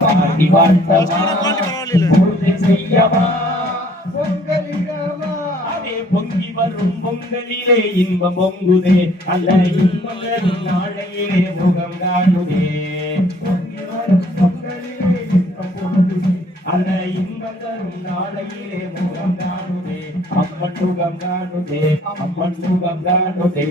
பாடி வாழ்த்தவா பூஜை செய்யவா பொங்கலிடவா அதே பொங்கி வரும் பொங்கலிலே இன்பம் பொங்குதே அந்த இன்பம் நாளையிலே முகம் காணுதே பொங்கி வரும் பொங்கலிலே இன்பம் பொங்குதே அந்த இன்பம் தரும் நாளையிலே முகம் காணுதே அம்மன் முகம் காணுதே அம்மன் முகம் காணுதே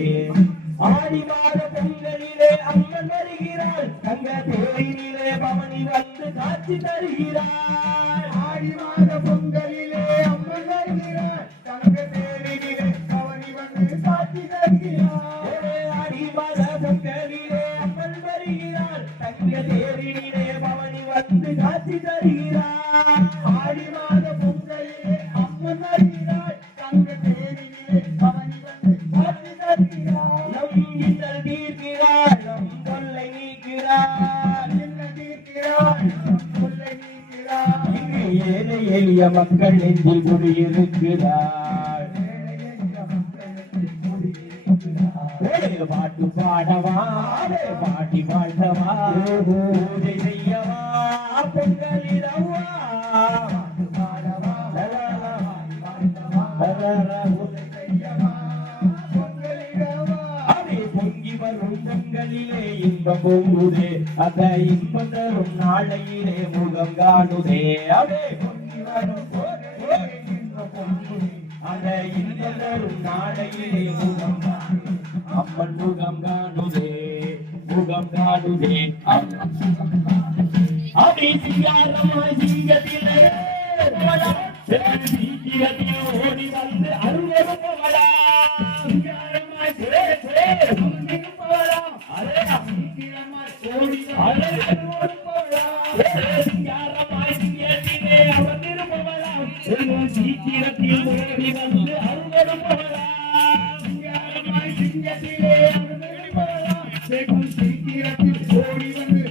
ஆடி மாத பொங்கலிலே அம்மன் வருகிறாள் தங்க தேரிலே பவனி வந்து காட்சி தருகிறாள் ஆடி மாத பொங்கலிலே அம்மன் வருகிறாள் தங்க தேரிலே பவனி வந்து காட்சி தருகிறாள் ஆடி மாத பொங்கலிலே அம்மன் வருகிறாள் தங்க தேரிலே பவனி வந்து காட்சி தருகிறாள் ஆடி மாத பொங்கலிலே அம்மன் வருகிறாள் தங்க தேரிலே பவனி வந்து காட்சி தருகிறாள் ஏழை எளிய மக்கள் நெஞ்சில் குடியிருக்கிறார் பாட்டு பாடவா பாட்டி வாழ்த்தவா பூஜை செய்யவா பொங்கலிடவா பாடவா பொங்கி வரும் பொங்கலிலே இன்பம் பொங்குதே அந்த இன்பம் தரும் நாளையிலே முகம் காணுதே அவே பொங்கி வரும் இன்பம் பொங்குதே அந்த இன்பம் தரும் நாளையிலே முகம் காணுதே அம்மன் முகம் காணுதே முகம் காணுதே அவே சிங்காரமாய் சிங்கத்திலே ஓடி வந்து அருள்வா சீக்கிரத்தில் ஓடி வந்து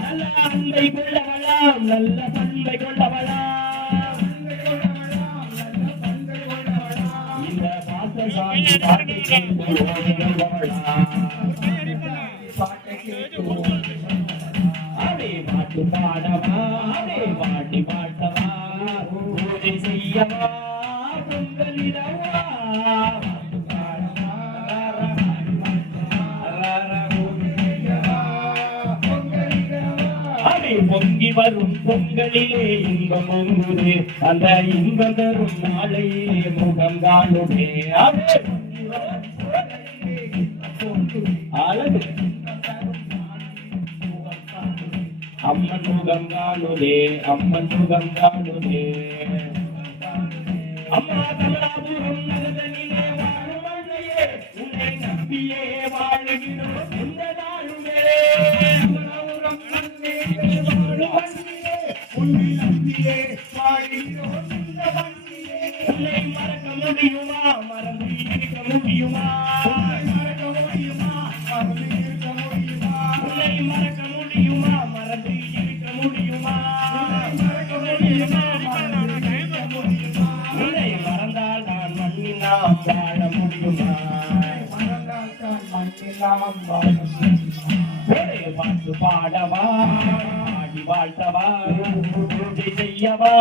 நல்ல அன்பை கொள்ளவளாம் நல்ல பண்பை கொள்ளவளாம் இந்த பாசசாமி பாட்டை கேட்டு அடே பாட்டு பாடவா அடே பாட்டி பாட்டவா பூஜை செய்யவா பொங்கலிடவா பொங்கி வரும் பொங்கலிலே இன்பம் பொங்குதே அந்த இன்பம் தரும் நாளையிலே முகம் காணுதே அம்மன் முகம் காணுதே அம்மன் முகம் காணுதே அம்மா கமலாபுரம் நகரிலே வாழும் அன்னையே உன்னை நம்பியே வாழுகிறோம் இந்த நாளுமே உன்னை நம்பியே வாழுகிறோம் இந்த வண்டியே உன்னை மறக்க முடியுமா மறந்து இருக்க முடியுமா மறக்க முடியுமா மறந்து இருக்க முடியுமா உன்னை மறக்க முடியுமா மறந்து இருக்க முடியுமா மறக்க முடியுமா மறந்து இருக்க முடியுமா உன்னை மறந்தால் நான் மண்ணிலாம் வாழ முடியுமா மறந்தால் நான் மண்ணிலாம் வாழ முடியுமா பாட்டு பாடவா பாடி வாழ்த்தவா பூஜை செய்யவா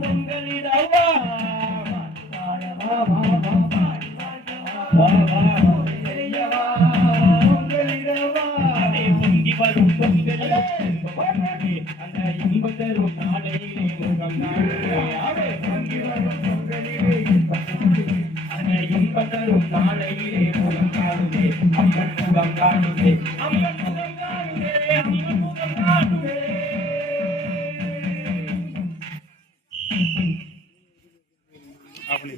பொங்கலிடவா பாடவா பாடி வாழ்த்தவா செய்யவா பொங்கலிடவா அதே பொங்கி வரும் பொங்கலிலே அந்த இன்பம் தரும் நாளையிலே முகம் காணுதே அதே பொங்கி வரும் பொங்கலிலே அந்த இன்பம் தரும் நாளையிலே முகம் காணுதே அம்மன் முகம் காணுதே அம்மன் முகம் காணுதே அம்மன் முகம் காணுதே அப்படி